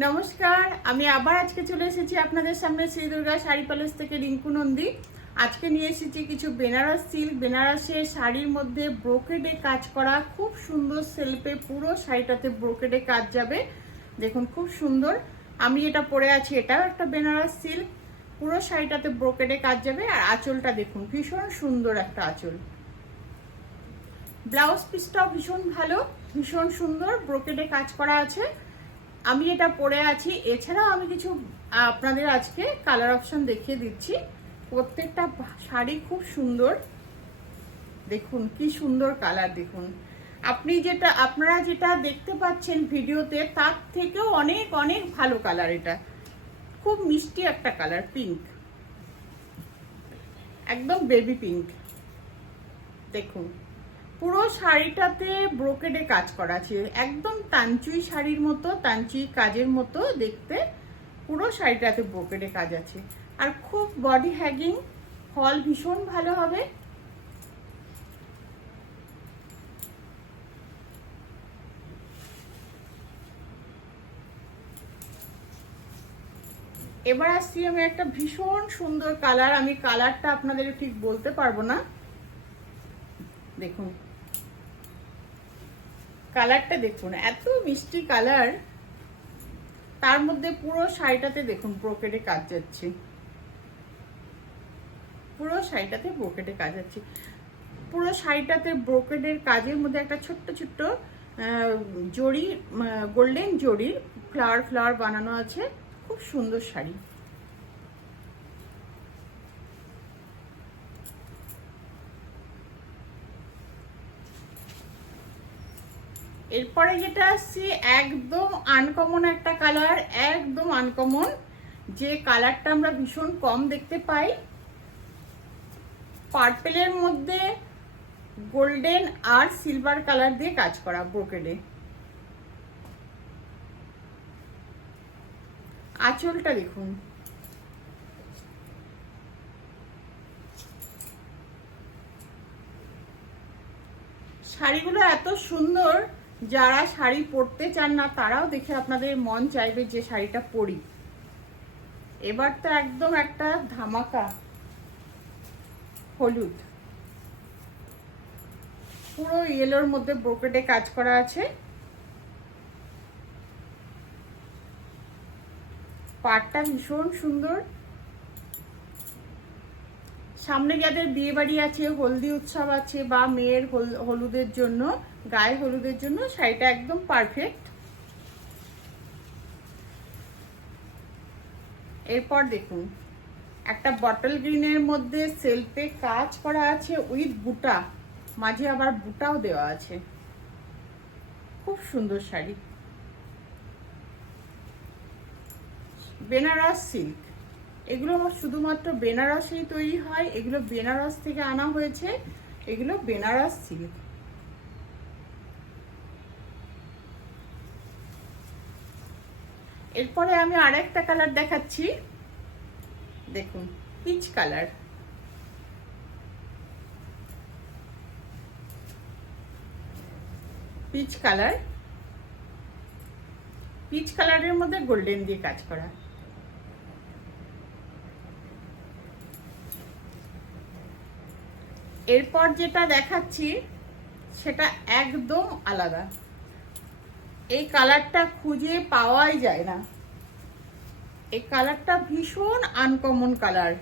নমস্কার, আমি আবার আজকে চলে এসেছি আপনাদের সামনে শ্রী দুর্গা শাড়ি প্যালেস থেকে রিঙ্কু নন্দী। আজকে নিয়ে এসেছি কিছু বেনারস সিল্ক, বেনারসের শাড়ির মধ্যে ব্রোকেডে কাজ করা, খুব সুন্দর সেলফে পুরো শাড়িটাতে ব্রোকেডে কাজ যাবে। দেখুন খুব সুন্দর। আমি এটা পরে আছি, এটাও একটা বেনারস সিল্ক, পুরো শাড়িটাতে ব্রোকেডে কাজ যাবে। আর আঁচলটা দেখুন, ভীষণ সুন্দর একটা আঁচল। ব্লাউজ পিসটাও ভীষণ ভালো, ভীষণ সুন্দর, ব্রোকেডে কাজ করা আছে। আমি এটা পরে আছি। এছাড়াও আমি কিছু আপনাদের আজকে কালার অপশন দেখিয়ে দিচ্ছি। প্রত্যেকটা শাড়ি খুব সুন্দর, দেখুন কি সুন্দর কালার। দেখুন আপনারা যেটা দেখতে পাচ্ছেন ভিডিওতে, তার থেকেও অনেক অনেক ভালো কালার। এটা খুব মিষ্টি একটা কালার, পিঙ্ক, একদম বেবি পিঙ্ক। দেখুন পুরো শাড়িটাতে ব্রোকেডে কাজ করা আছে, একদম তাঞ্চুই শাড়ির মতো, তাঞ্চুই কাজের মতো দেখতে। পুরো শাড়িটাতে ব্রোকেডে কাজ আছে, আর খুব বডি হ্যাগিং, ফল ভীষণ ভালো হবে। এবার আসছি আমি একটা ভীষণ সুন্দর কালার। আমি কালারটা আপনাদের ঠিক বলতে পারবো না। দেখুন কালারটা দেখুন, এত মিষ্টি কালার। তার মধ্যে পুরো শাড়িটাতে দেখুন ব্রোকেডে কাজ যাচ্ছে, পুরো শাড়িটাতে ব্রোকেডে কাজ যাচ্ছে। পুরো শাড়িটাতে ব্রোকেডের কাজের মধ্যে একটা ছোট্ট ছোট্ট জড়ি, গোল্ডেন জড়ির ফ্লাওয়ার ফ্লাওয়ার বানানো আছে। খুব সুন্দর শাড়ি। এরপরে যেটা আসছি, একদম আনকমন একটা কালার, একদম আনকমন, যে কালারটা আমরা ভীষণ কম দেখতে পাই। পার্পেলের মধ্যে গোল্ডেন আর সিলভার কালার দিয়ে কাজ করা ব্রোকেডে। আঁচলটা দেখুন, শাড়িগুলো এত সুন্দর, যারা শাড়ি পরতে চান না তারাও দেখে আপনাদের মন চাইবে যে শাড়িটা পরি। এবার তো একদম একটা ধামাকা হলুদ, পুরো ইয়েলোর মধ্যে ব্রোকেডে কাজ করা আছে। পাড়টা ভীষণ সুন্দর। সামনে যাদের বিয়ে বাড়ি আছে, হলদি উৎসব আছে, বা মেয়ের হলুদের জন্য, গায়ে হলুদের জন্য শাড়িটা একদম পারফেক্ট। এরপর দেখুন একটা বটল গ্রিনের মধ্যে সেলফে কাজ করা আছে উইথ বুটা, মাঝে আবার বুটাও দেওয়া আছে। খুব সুন্দর শাড়ি, বেনারস সিল্ক। এগুলো শুধুমাত্র বেনারসেই তৈরি হয়, এগুলো বেনারস থেকে আনা হয়েছে, এগুলো বেনারস সিল্ক। এরপরে আমি আরেকটা কালার দেখাচ্ছি, দেখুন peach colour. Peach colour, peach কালারের মধ্যে গোল্ডেন দিয়ে কাজ করা। এরপর যেটা দেখাচ্ছি সেটা একদম আলাদা। এই কালারটা খুঁজে পাওয়াই যায় না। এই কালারটা ভীষণ আনকমন কালার,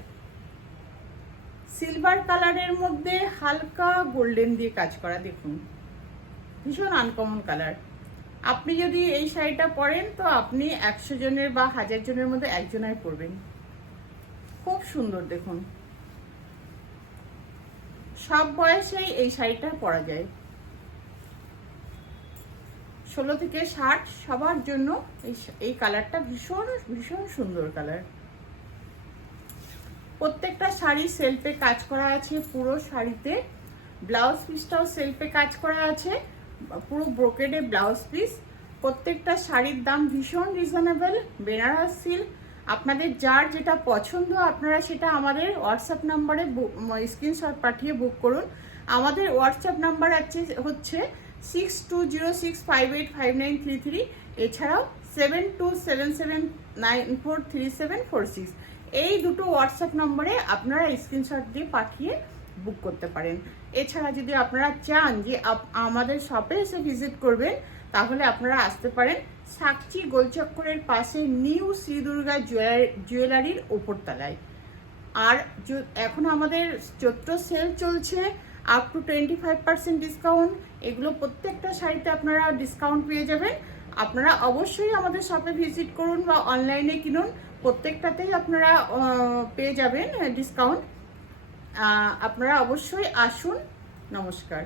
সিলভার কালারের মধ্যে হালকা গোল্ডেন দিয়ে কাজ করা। দেখুন ভীষণ আনকমন কালার। আপনি যদি এই শাড়িটা পরেন তো আপনি 100 জনের বা 1000 জনের মধ্যে একজনাই পরবেন। খুব সুন্দর। দেখুন সব বয়সেই এই শাড়িটা পরা যায়, 16 থেকে 60 সবার জন্য এই কালারটা ভীষণ ভীষণ সুন্দর কালার। প্রত্যেকটা শাড়ি সেলফে কাজ করা আছে, পুরো শাড়িতে। ব্লাউজ পিসটাও সেলফে কাজ করা আছে, পুরো ব্রোকেডে ব্লাউজ পিস। প্রত্যেকটা শাড়ির দাম ভীষণ রিজনেবল, বেনারস সিল্ক। আপনাদের যার যেটা পছন্দ আপনারা সেটা আমাদের হোয়াটসঅ্যাপ নাম্বারে স্ক্রিনশট পাঠিয়ে বুক করুন। আমাদের হোয়াটসঅ্যাপ নাম্বার হচ্ছে 6206585933, এছাড়াও 7277943746, এই দুটো হোয়াটসঅ্যাপ নম্বরে আপনারা স্ক্রিনশট দিয়ে পাঠিয়ে বুক করতে পারেন। এছাড়া যদি আপনারা চান যে আমাদের শপে এসে ভিজিট করবেন, তাহলে আপনারা আসতে পারেন সাকচি গোলচক্করের পাশে নিউ শ্রী দুর্গা জুয়েলারির ওপরতলায়। আর এখন আমাদের চৈত্র সেল চলছে, আপ টু 25% ডিসকাউন্ট। এগুলো প্রত্যেকটা শাড়িতে আপনারা ডিসকাউন্ট পেয়ে যাবেন। আপনারা অবশ্যই আমাদের শপে ভিজিট করুন বা অনলাইনে কিনুন, প্রত্যেকটাতেই আপনারা পেয়ে যাবেন ডিসকাউন্ট। আপনারা অবশ্যই আসুন। নমস্কার।